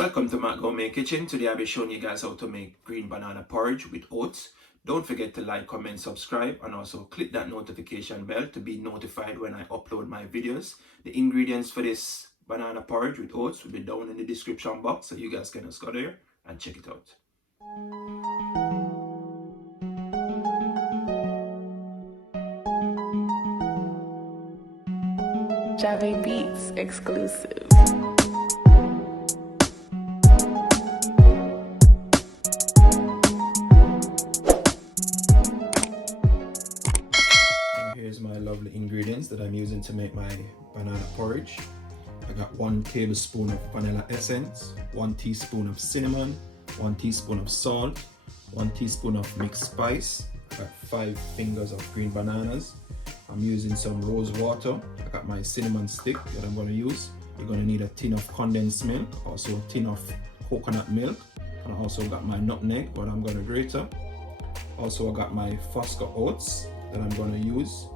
Welcome to Matt Gourmet Kitchen. Today I'll be showing you guys how to make green banana porridge with oats. Don't forget to like, comment, subscribe, and also click that notification bell to be notified when I upload my videos. The ingredients for this banana porridge with oats will be down in the description box, so you guys can just go there and check it out. Jave Beats exclusive. Here's my lovely ingredients that I'm using to make my banana porridge. I got 1 tablespoon of vanilla essence, 1 teaspoon of cinnamon, 1 teaspoon of salt, 1 teaspoon of mixed spice. I got 5 fingers of green bananas. I'm using some rose water. I got my cinnamon stick that I'm going to use. You're going to need a tin of condensed milk, also a tin of coconut milk, and I also got my nutmeg, what I'm going to grate up. Also I got my Fosca oats that I'm going to use.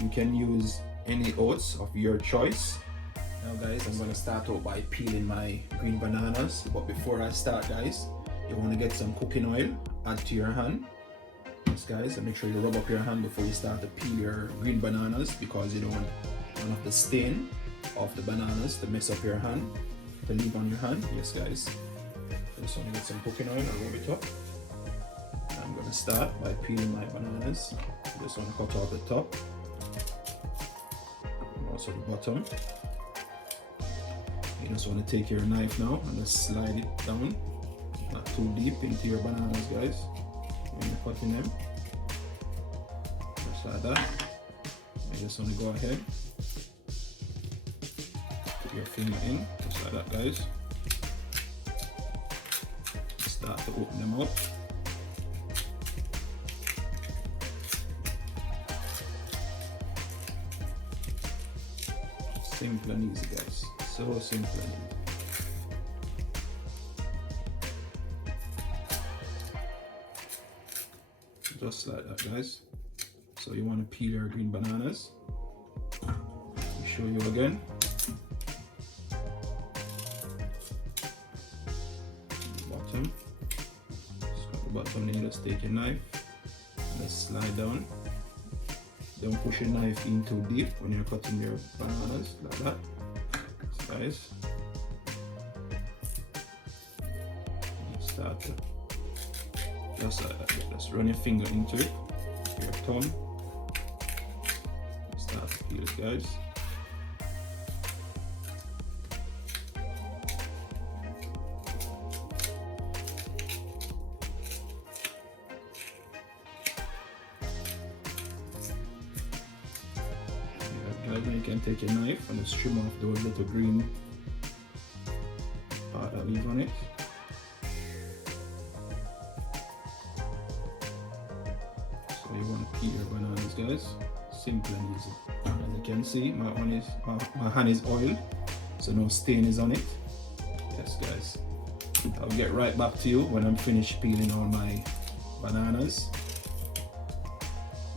You can use any oats of your choice. Now guys, I'm going to start out by peeling my green bananas, but before I start guys, you want to get some cooking oil, add to your hand. Yes guys, and make sure you rub up your hand before you start to peel your green bananas, because you don't want of the stain of the bananas to mess up your hand, to leave on your hand. Yes guys, I just want to get some cooking oil and rub it up. I'm going to start by peeling my bananas. I just want to cut off the top and also the bottom. You just want to take your knife now and just slide it down, not too deep into your bananas guys when you're cutting them. Just like that. You just want to go ahead, put your finger in, just like that guys. Start to open them up. Simple and easy guys, so simple and easy. Just like that guys. So you want to peel your green bananas. I'll show you again. Bottom. Just cut the bottom there, just take your knife and just slide down. Don't push your knife in too deep when you're cutting your bananas, like that. So guys, start to, just like that. Just run your finger into it, your thumb. Start to peel it, guys. Then you can take your knife and just trim off those little green part that leave on it. So you want to peel your bananas guys, simple and easy. As you can see, my hand is oiled, so no stain is on it. Yes guys, I'll get right back to you when I'm finished peeling all my bananas.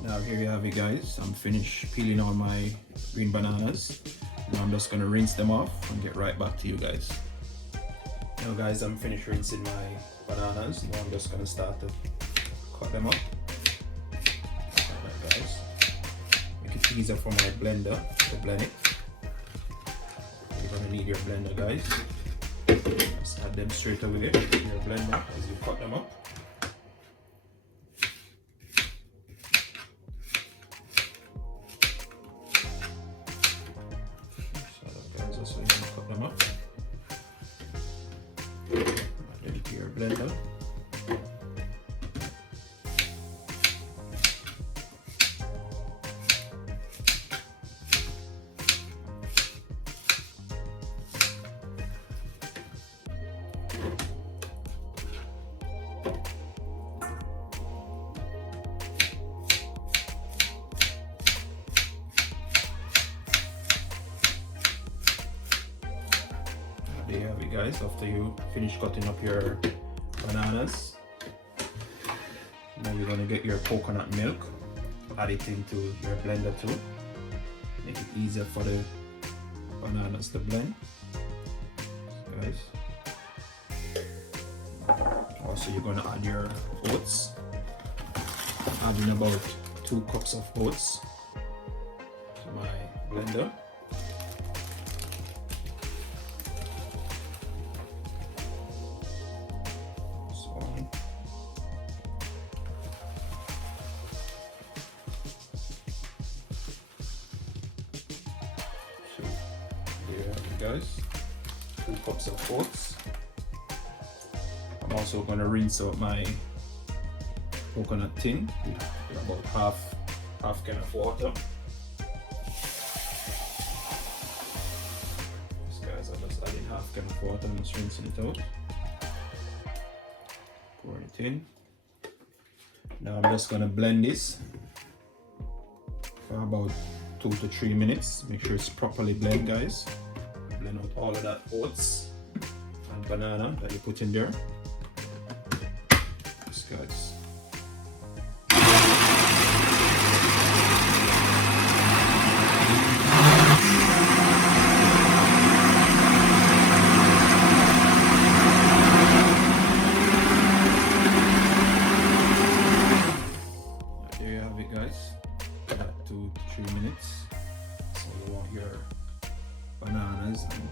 Now here you have it guys, I'm finished peeling all my green bananas. Now I'm just going to rinse them off and get right back to you guys. Now guys, I'm finished rinsing my bananas. Now I'm just going to start to cut them up. Like that guys. Make it easier for my blender to blend it. You're going to need your blender guys. Just add them straight away to your blender as you cut them up. So you can cut them up. Add them to your blender. There you have it guys, after you finish cutting up your bananas. Now you're going to get your coconut milk, add it into your blender too. Make it easier for the bananas to blend. So guys, Also, you're gonna add your oats. Adding about 2 cups of oats to my blender. Guys, 2 cups of oats. I'm also going to rinse out my coconut tin with about half can of water. This guys, I'm just adding half can of water and just rinsing it out. Pouring it in. Now I'm just going to blend this for about 2 to 3 minutes. Make sure it's properly blended, guys. Blend out all of that oats and banana that you put in there. This guys. There you have it, guys. About 2 to 3 minutes. So you want your bananas and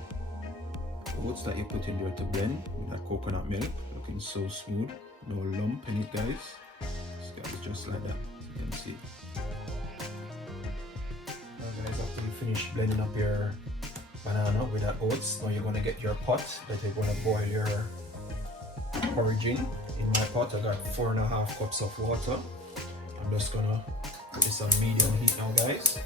oats that you put in there to blend with that coconut milk, looking so smooth, no lump in it, guys. This guys, just like that, as you can see. Now guys, after you finish blending up your banana with that oats, now you're going to get your pot that you're going to boil your porridge in. In my pot I got 4.5 cups of water. I'm just going to put this on medium heat now, guys.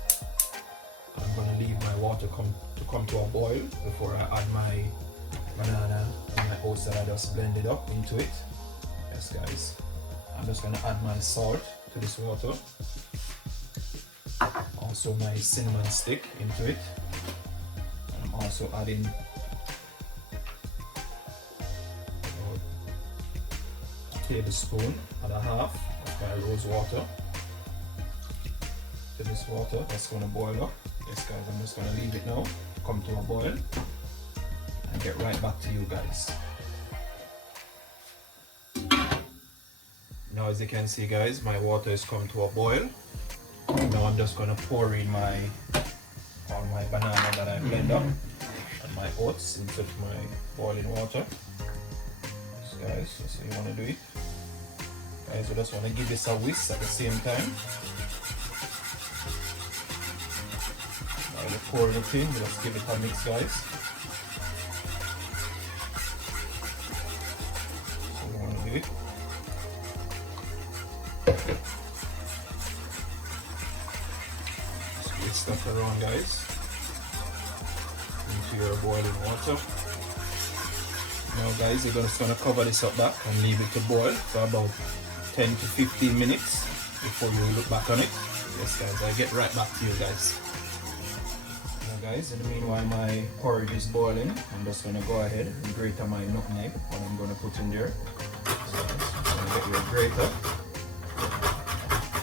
I'm going to leave my water come to a boil before I add my banana and my oats that I just blended up into it. Yes guys, I'm just going to add my salt to this water. Also my cinnamon stick into it. And I'm also adding a tablespoon and a half of my rose water to this water that's going to boil up. Yes guys, I'm just going to leave it now come to a boil and get right back to you guys. Now as you can see guys, my water has come to a boil. Now I'm just going to pour in all my banana that I blend up and my oats into my boiling water. Yes guys, that's how you want to do it. Guys, we just want to give this a whisk at the same time. Pour it in, let's give it a mix, guys. So you want to do it. Just stuff around, guys, into your boiling water. Now guys, you're just going to cover this up back and leave it to boil for about 10 to 15 minutes before you look back on it. Yes guys, I'll get right back to you guys. Guys, in the meanwhile my porridge is boiling, I'm just going to go ahead and grate my nutmeg, what I'm going to put in there. So you're going to get your grater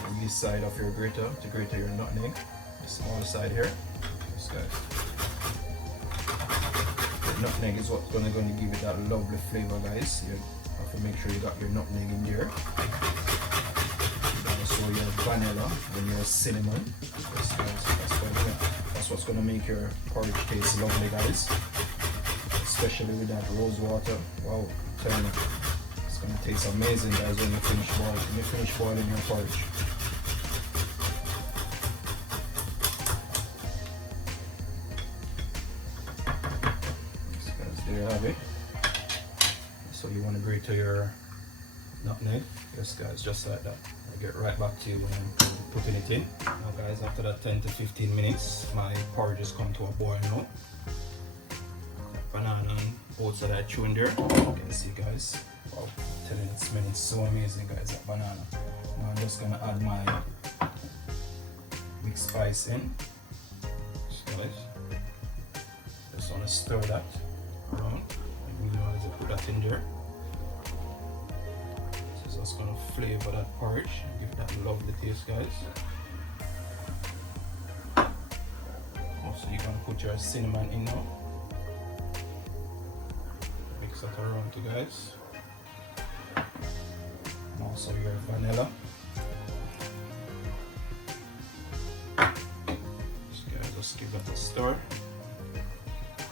on this side of your grater to grate your nutmeg, the small side here. This guys. The nutmeg is what's going to give it that lovely flavor, guys. You have to make sure you got your nutmeg in there. Also your vanilla and your cinnamon. Yes, guys, that's what's going to make your porridge taste lovely, guys. Especially with that rose water. Wow, I'm telling you, it's going to taste amazing, guys, when you finish boiling your porridge. Yes, guys, there you have it. So you want to grate to your nutmeg. Yes, guys, just like that. I'll get right back to you when I'm putting it in. Now guys, after that 10 to 15 minutes, my porridge has come to a boil now. Banana and oats that I threw in there. You can see, guys. Wow, I'm telling you, it's smelling so amazing, guys, that banana. Now I'm just gonna add my mixed spice in. So guys, just wanna stir that around. I really want to put that in there. That's going to flavor that porridge and give that lovely taste, guys. Also, you're going to put your cinnamon in now. Mix that around too, guys. also your vanilla. Just give that a stir.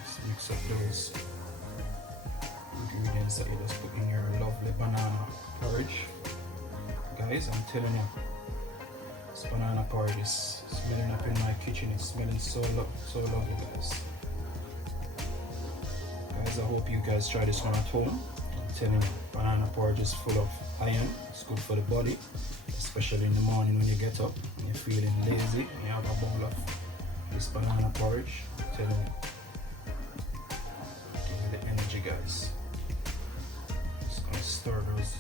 Just mix up those ingredients that you just put in your lovely banana porridge. Guys, I'm telling you, this banana porridge is smelling up in my kitchen. It's smelling so lovely, guys. Guys, I hope you guys try this one at home. I'm telling you, banana porridge is full of iron. It's good for the body, especially in the morning when you get up and you're feeling lazy and you have a bowl of this banana porridge. I'm telling you, give me the energy, guys. Just gonna stir those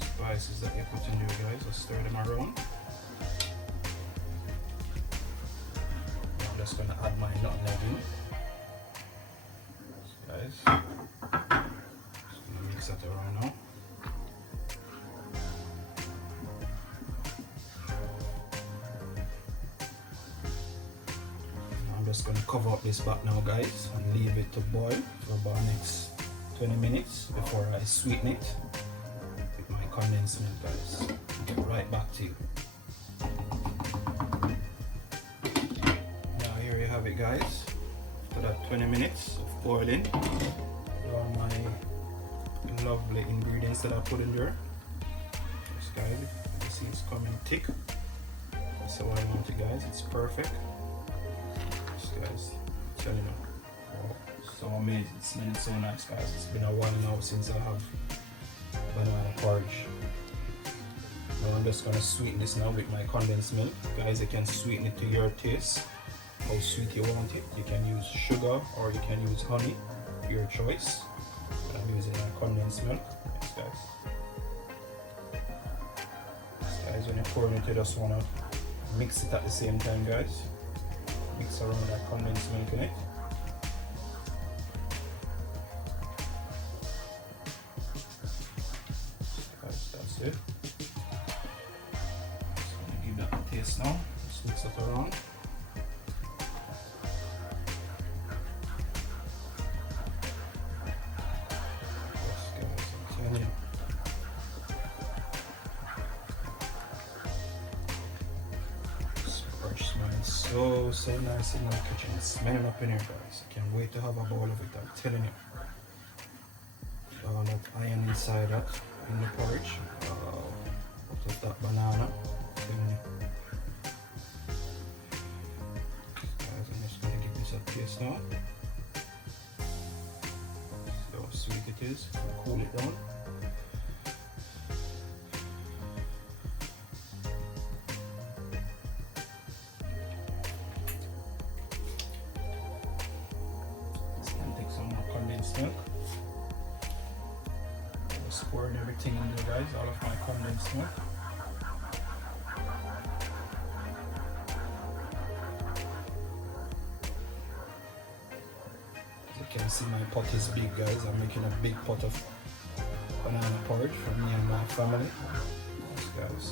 spices that you put in there, guys. Just stir them around. I'm just gonna add my NutMeg in, guys. Just gonna mix that around now. I'm just going to cover up this back now, guys, and leave it to boil for about the next 20 minutes before I sweeten it with my condensed milk, guys. I'll get right back to you. Now here you have it, guys. After that 20 minutes of boiling, all my lovely ingredients that I put in there. Yes, guys, you see it's coming thick. That's how I want it, guys. It's perfect. Guys, I'm telling you, oh, so amazing. It's smelling so nice, guys. It's been a while now since I have banana porridge. Now I'm just gonna sweeten this now with my condensed milk. Guys, you can sweeten it to your taste, how sweet you want it. You can use sugar or you can use honey, your choice. But I'm using my condensed milk. Yes, guys. Yes, guys, when you pour it, you just wanna mix it at the same time, guys. Mix around that condensed milk in it. Guys, that's it. Just gonna give that a taste now. Just mix it around. Yes, guys, I'm telling you. So nice in my kitchen. It's smelling up in here, guys. I can't wait to have a bowl of it. I'm telling you. All that iron inside that in the porridge. Out of that banana. I'm telling you. Guys, I'm just gonna give this a taste now. See how sweet it is. Cool it down. Milk. I'm just pouring everything in there, guys, all of my condensed milk. As you can see, my pot is big, guys. I'm making a big pot of banana porridge for me and my family. Yes, guys.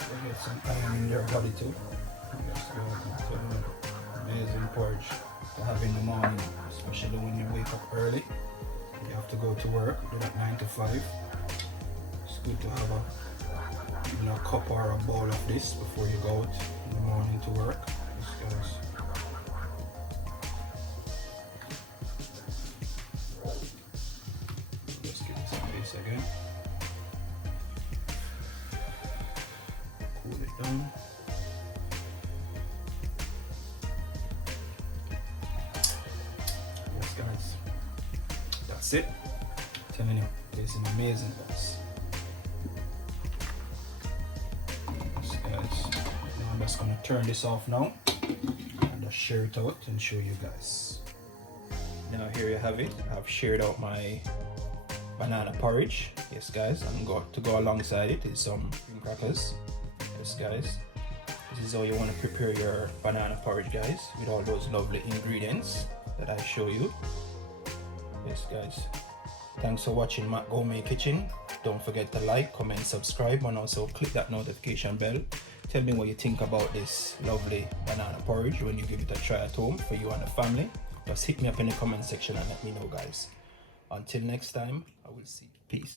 You get some iron in your body too. Yes, guys. Amazing porridge to have in the morning, especially when you wake up early. You have to go to work, do that 9 to 5. It's good to have a cup or a bowl of this before you go out in the morning to work. Yes, guys. Just give it some base again. Cool it down. Guys, that's it. I'm telling you, this is amazing, guys. Yes, guys. Now I'm just gonna turn this off now and just share it out and show you guys. Now here you have it. I've shared out my banana porridge. Yes, guys. And to go alongside it is some cream crackers. Yes, guys. This is how you want to prepare your banana porridge, guys, with all those lovely ingredients that I show you. Yes, guys. Thanks for watching Matt Gourmet Kitchen. Don't forget to like, comment, subscribe, and also click that notification bell. Tell me what you think about this lovely banana porridge when you give it a try at home for you and the family. Just hit me up in the comment section and let me know, guys. Until next time, I will see you. Peace.